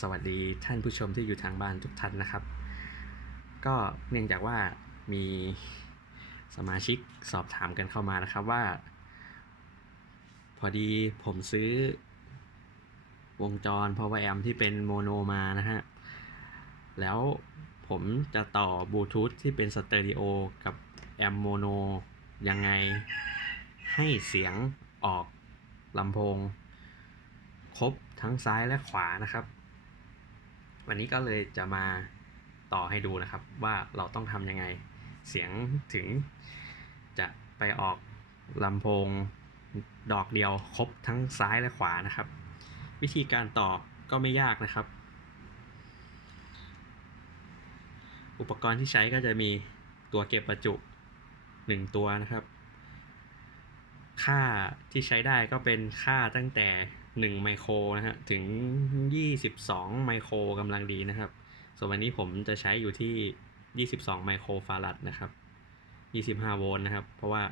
สวัสดีท่านผู้ชมที่อยู่ทางบ้านทุกท่านนะครับ ก็เนื่องจากว่ามีสมาชิกสอบถามกันเข้ามานะครับว่า พอดีผมซื้อวงจร power amp ที่เป็นโมโนมานะฮะ แล้วผมจะต่อบลูทูธที่เป็นสเตอริโอกับแอมโมโนยังไงให้เสียงออกลำโพง ครบทั้งซ้ายและขวานะครับ วันนี้ก็เลยจะมาต่อให้ดูนะครับ ว่าเราต้องทำยังไงเสียงถึงจะไปออกลำโพงดอกเดียวครบทั้งซ้ายและขวานะครับ วิธีการต่อก็ไม่ยากนะครับ อุปกรณ์ที่ใช้ก็จะมีตัวเก็บประจุ 1 ตัวนะครับ ค่าที่ใช้ได้ก็เป็นค่าตั้งแต่ 1 ไมโครนะฮะถึง 22 ไมโครกำลังดีนะครับ ส่วนวันนี้ผมจะใช้อยู่ที่ 22 ไมโครฟารัดนะครับ 25 โวลต์นะครับ เพราะว่า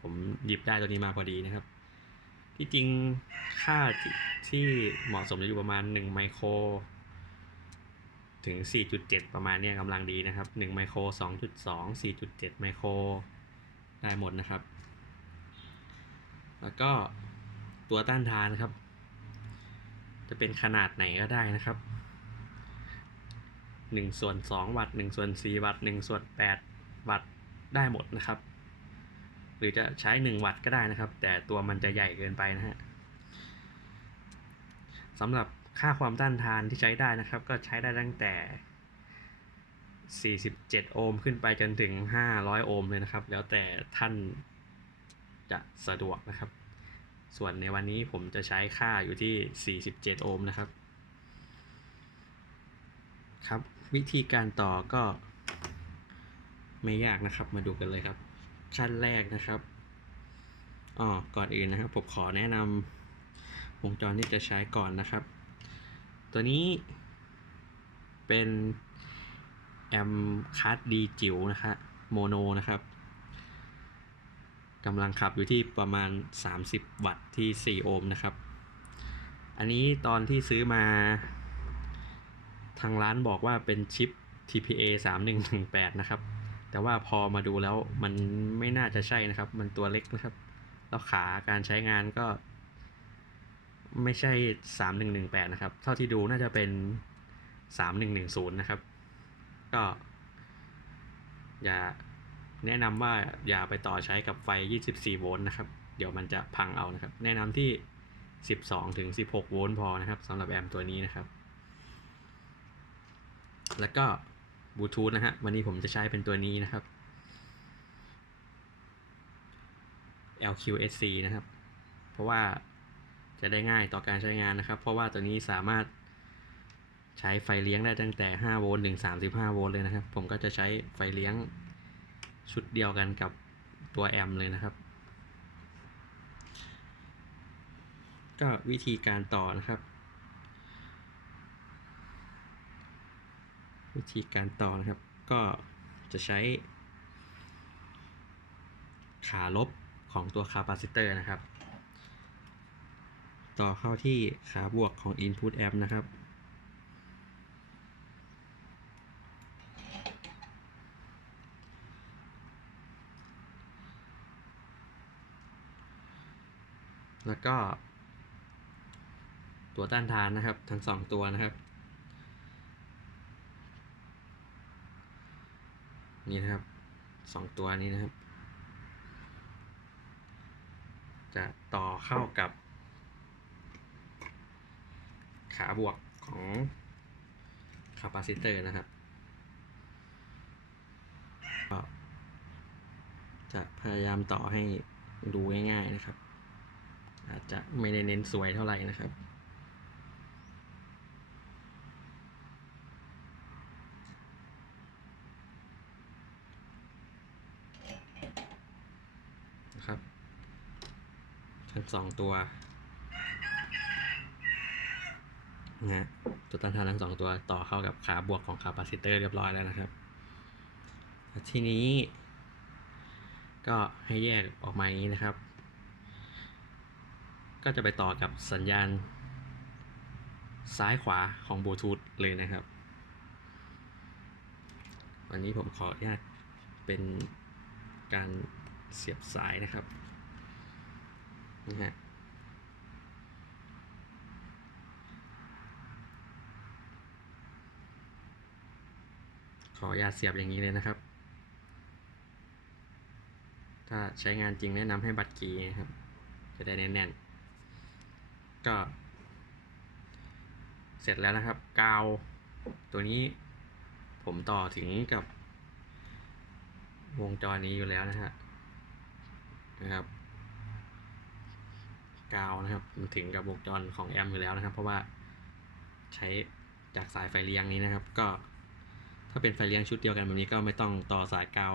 ผมหยิบได้ตัวนี้มาพอดีนะครับ ที่จริงค่าที่ที่เหมาะสมจะอยู่ประมาณ 1 ไมโครถึง 4.7 ประมาณเนี้ยกำลังดีนะครับ 1 ไมโคร 2.2 4.7 ไมโคร ได้หมดนะครับ แล้วก็ตัวต้านทานครับ จะเป็นขนาดไหนก็ได้นะครับ1ส่วน2วัตต์1ส่วน4วัตต์1ส่วน8วัตต์ได้หมดนะครับ หรือจะใช้ 1 วัตต์ก็ได้นะครับ แต่ตัวมันจะใหญ่เกินไปนะฮะสำหรับค่าความต้านทานที่ใช้ได้นะครับ ก็ใช้ได้ตั้งแต่ 47 โอห์มขึ้นไปจนถึง 500 โอห์มเลยนะครับ แล้วแต่ท่าน จะสะดวกนะครับ ส่วนในวันนี้ผมจะใช้ค่าอยู่ที่ 47 โอห์มนะครับ ครับวิธีการต่อก็ ไม่ยากนะครับมาดูกันเลยครับ ขั้นแรกนะครับอ๋อก่อนอื่นนะครับผมขอแนะนำวงจรที่จะใช้ก่อนนะครับ ตัวนี้เป็นแอมคาร์ดดีจิ๋วนะครับโมโนนะครับ กำลังขับอยู่ที่ประมาณ 30 วัตต์ที่ 4 โอห์มนะครับ อันนี้ตอนที่ซื้อมา ทางร้านบอกว่าเป็นชิป TPA 3118 นะครับ แต่ว่าพอมาดูแล้วมันไม่น่าจะใช่นะครับ มันตัวเล็กนะครับ แล้วขาการใช้งานก็ ไม่ใช่ 3118 นะครับ เท่าที่ดูน่าจะเป็น 3110 นะครับ ก็ อย่า แนะนำว่าอย่าไปต่อใช้กับไฟ 24 โวลต์นะครับ เดี๋ยวมันจะพังเอานะครับ แนะนำที่ 12 ถึง 16 โวลต์พอนะครับสำหรับแอมตัวนี้นะครับ แล้วก็บลูทูธนะฮะ วันนี้ผมจะใช้เป็นตัวนี้นะครับ LQSC นะครับ เพราะว่าจะได้ง่ายต่อการใช้งานนะครับ เพราะว่าตัวนี้สามารถใช้ไฟเลี้ยงได้ตั้งแต่ 5 โวลต์ถึง 35 โวลต์เลยนะครับ ผมก็จะใช้ไฟเลี้ยง ชุดเดียวกันกับตัวแอมเลยนะครับ ก็วิธีการต่อนะครับ วิธีการต่อนะครับ ก็จะใช้ ขาลบของตัวคาปาซิเตอร์นะครับ ต่อเข้าที่ขาบวกของ Input Amp นะครับ แล้วก็ ตัวต้านทานนะครับ ทั้งสองตัวนะครับ นี่นะครับสองตัวนี้นะครับ จะต่อเข้ากับ ขาบวกของคาปาซิเตอร์นะครับจะพยายามต่อให้ดูง่ายๆนะครับ อาจจะไม่ได้เน้นสวยเท่าไหร่นะครับนะครับทั้งสองตัวนะฮะตัวต้านทานทั้งสองตัวต่อเข้ากับขาบวกของคาปาซิเตอร์เรียบร้อยแล้วนะครับ ทีนี้ ก็ให้แยกออกมาอย่างนี้นะครับ ก็จะไปต่อกับสัญญาณซ้ายขวาของบลูทูธเลยนะครับ วันนี้ผมขออนุญาตเป็นการเสียบสายนะครับนะฮะขออนุญาตเสียบอย่างนี้เลยนะครับ ถ้าใช้งานจริงแนะนำให้บัตรกีนะครับ จะได้แน่นๆ ก็ เสร็จแล้วนะครับ กาวตัวนี้ผมต่อถึงกับ วงจรนี้อยู่แล้วนะฮะนะครับ กาวนะครับมันถึงกับวงจรของแอมป์อยู่แล้วนะครับ เพราะว่าใช้จากสายไฟเลี้ยงนี้นะครับ ก็ถ้าเป็นไฟเลี้ยงชุดเดียวกันแบบนี้ก็ไม่ต้องต่อสายกาว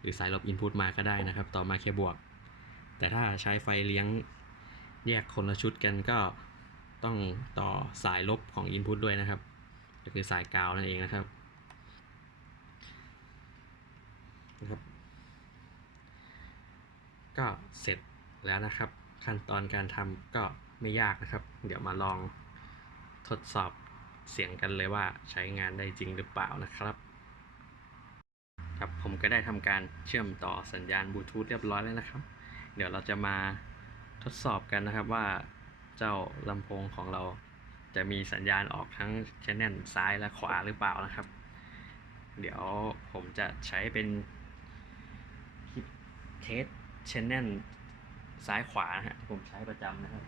หรือสายลบอินพุตมาก็ได้นะครับ ต่อมาแค่บวก แต่ถ้าใช้ไฟเลี้ยง แยกคนละชุดกันก็ต้องต่อสายลบของอินพุตด้วยนะครับ ก็คือสายกาวนั่นเองนะครับนะครับ ก็เสร็จแล้วนะครับ ขั้นตอนการทำก็ไม่ยากนะครับ เดี๋ยวมาลองทดสอบเสียงกันเลยว่าใช้งานได้จริงหรือเปล่านะครับ ครับผมก็ได้ทำการเชื่อมต่อสัญญาณบลูทูธเรียบร้อยแล้วนะครับ เดี๋ยวเราจะมา ดสอบกันนะครับว่าเจ้าลำโพงของเราจะมีสัญญาณออกทั้งชแนลซ้ายและขวาหรือเปล่านะครับ เดี๋ยวผมจะใช้เป็นเทสชแนลซ้ายขวานะฮะที่ผมใช้ประจำนะครับ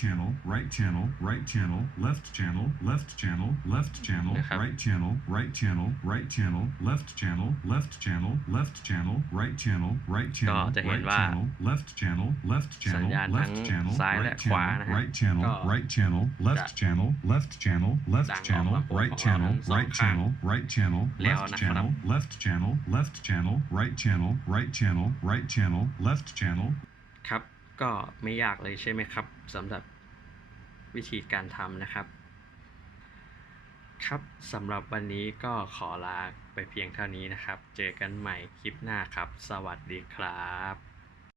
channel, right channel, right channel, left channel, left channel, left channel, นะครับ right channel, right channel, right channel, left channel, left channel, left channel, right channel, right channel, จะเห็น right ว่า channel, left channel, left สัญ channel, ญาณทั้ง left channel, ซ้ายและ right ขวา channel, นะฮะ right channel, ก็ right channel, left จะ channel, left channel, ดั left งออก channel, ลำโพง right ของเรา channel, ทั้งสอง right ข้าง channel, right channel, แล้ว left นะครับ channel, left channel, left channel, right channel, right channel, right channel, left channel, ครับ ก็ไม่ยากเลยใช่ไหมครับสำหรับวิธีการทำนะครับ ครับสำหรับวันนี้ก็ขอลาไปเพียงเท่านี้นะครับ เจอกันใหม่คลิปหน้าครับ สวัสดีครับ